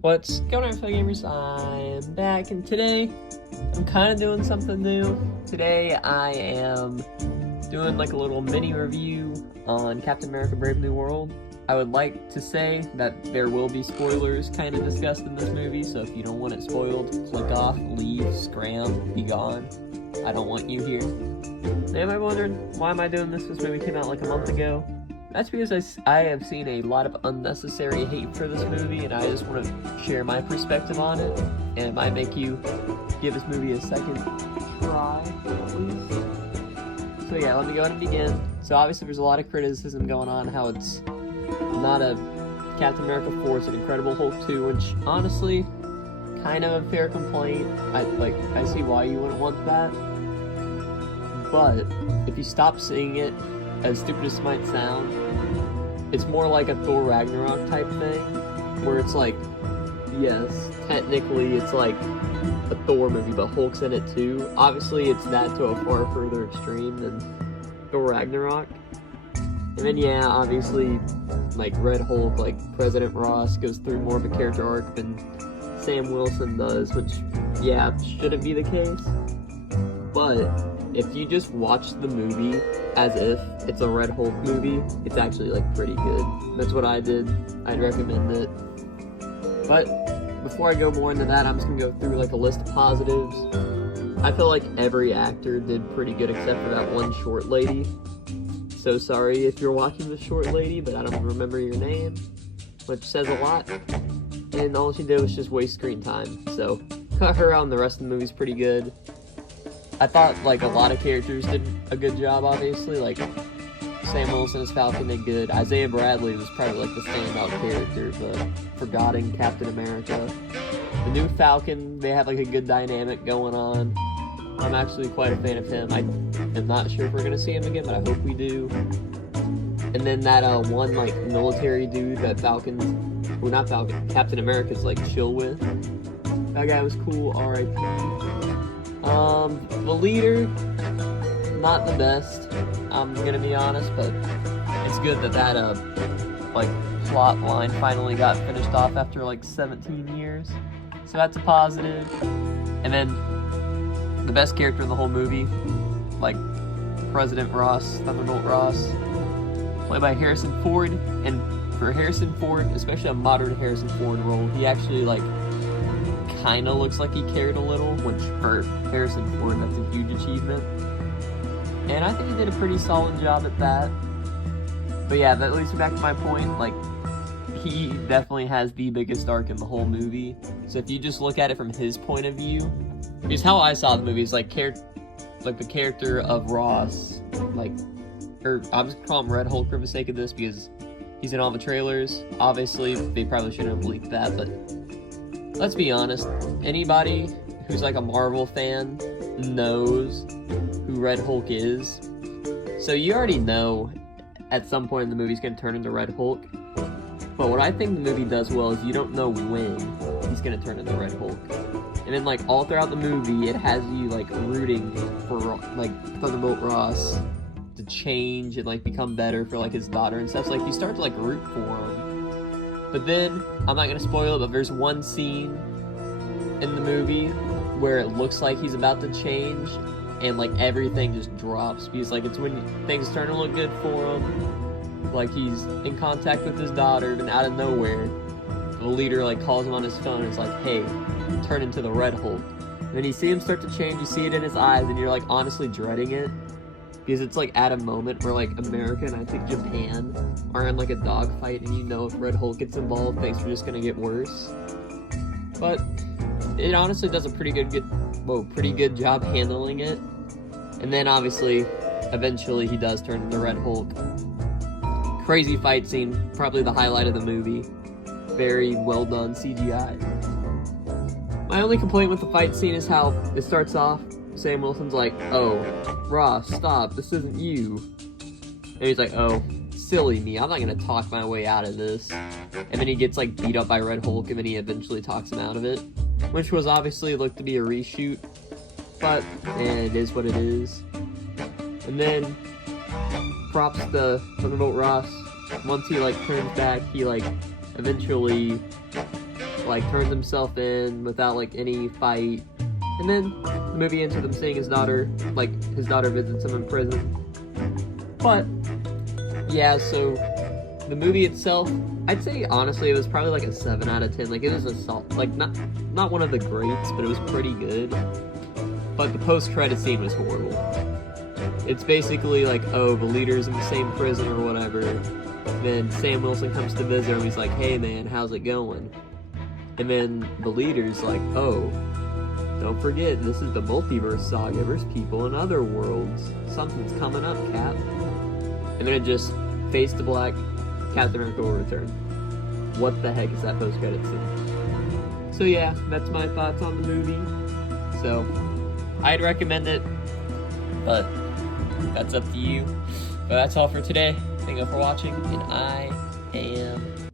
What's going on, fellow gamers? I'm back, and today I'm kind of doing something new. Today I am doing like a little mini review on Captain America Brave New World. I would like to say that there will be spoilers kind of discussed in this movie, so if you don't want it spoiled, click off, leave, scram, be gone. I don't want you here. Now, am I wondering, why am I doing this? This movie came out like a month ago. That's because I have seen a lot of unnecessary hate for this movie, and I just want to share my perspective on it, and it might make you give this movie a second try, at least. So yeah, let me go ahead and begin. So obviously there's a lot of criticism going on, how it's not a Captain America 4, it's an Incredible Hulk 2, which honestly, kind of a fair complaint. I see why you wouldn't want that, but if you stop seeing it, as stupid as it might sound, it's more like a Thor Ragnarok type thing, where it's like, yes, technically it's like a Thor movie, but Hulk's in it too. Obviously it's that to a far further extreme than Thor Ragnarok. And then yeah, obviously, like Red Hulk, like President Ross goes through more of a character arc than Sam Wilson does, which, yeah, shouldn't be the case. But if you just watch the movie as if it's a Red Hulk movie, it's actually like pretty good. That's what I did. I'd recommend it. But before I go more into that, I'm just gonna go through like a list of positives. I feel like every actor did pretty good except for that one short lady. So sorry if you're watching the short lady, but I don't remember your name, which says a lot. And all she did was just waste screen time. So cut her out, and the rest of the movie's pretty good. I thought, like, a lot of characters did a good job, obviously. Like, Sam Wilson as Falcon did good. Isaiah Bradley was probably, like, the standout character, the forgotten Captain America. The new Falcon, they have, like, a good dynamic going on. I'm actually quite a fan of him. I am not sure if we're going to see him again, but I hope we do. And then that one, like, military dude that Captain America's, like, chill with. That guy was cool, R.I.P. The leader, not the best, I'm gonna be honest, but it's good that like, plot line finally got finished off after, like, 17 years. So that's a positive. And then, the best character in the whole movie, like, President Ross, Thunderbolt Ross, played by Harrison Ford. And for Harrison Ford, especially a modern Harrison Ford role, he actually, like, kind of looks like he cared a little, which for Harrison Ford, that's a huge achievement. And I think he did a pretty solid job at that. But yeah, that leads me back to my point, like, he definitely has the biggest arc in the whole movie. So if you just look at it from his point of view, because how I saw the movie is like the character of Ross, like, or I'm just calling him Red Hulk for the sake of this because he's in all the trailers. Obviously, they probably shouldn't have leaked that, but let's be honest, anybody who's like a Marvel fan knows who Red Hulk is. So you already know at some point in the movie he's going to turn into Red Hulk. But what I think the movie does well is you don't know when he's going to turn into Red Hulk. And then, like, all throughout the movie, it has you, like, rooting for, like, Thunderbolt Ross to change and, like, become better for, like, his daughter and stuff. So, like, you start to, like, root for him. But then, I'm not going to spoil it, but there's one scene in the movie where it looks like he's about to change, and, like, everything just drops. Because, like, it's when things start to look good for him. Like, he's in contact with his daughter, and out of nowhere, the leader, like, calls him on his phone and is like, hey, turn into the Red Hulk. And then you see him start to change, you see it in his eyes, and you're, like, honestly dreading it. Because it's, like, at a moment where, like, America and I think Japan are in, like, a dogfight, and you know if Red Hulk gets involved, things are just gonna get worse. But it honestly does a pretty good job handling it. And then, obviously, eventually he does turn into Red Hulk. Crazy fight scene, probably the highlight of the movie. Very well done CGI. My only complaint with the fight scene is how it starts off. Sam Wilson's like, oh, Ross, stop, this isn't you. And he's like, oh, silly me, I'm not gonna talk my way out of this. And then he gets, like, beat up by Red Hulk, and then he eventually talks him out of it. Which was obviously looked to be a reshoot, but it is what it is. And then, props to Thunderbolt Ross. Once he, like, turns back, he, like, eventually, like turns himself in without like any fight. And then the movie ends with him seeing his daughter, like his daughter visits him in prison. But yeah, so the movie itself, I'd say honestly it was probably like a 7 out of 10. Like it was like not one of the greats, but it was pretty good. But the post-credit scene was horrible. It's basically like, oh, the leader's in the same prison or whatever. Then Sam Wilson comes to visit him. He's like, hey man, how's it going? And then the leader's like, oh, don't forget, this is the multiverse saga. There's people in other worlds. Something's coming up, Cap. And then it just fades to black. Captain America will return. What the heck is that post-credit scene? So yeah, that's my thoughts on the movie. So, I'd recommend it, but that's up to you. But that's all for today. Thank you for watching, and I am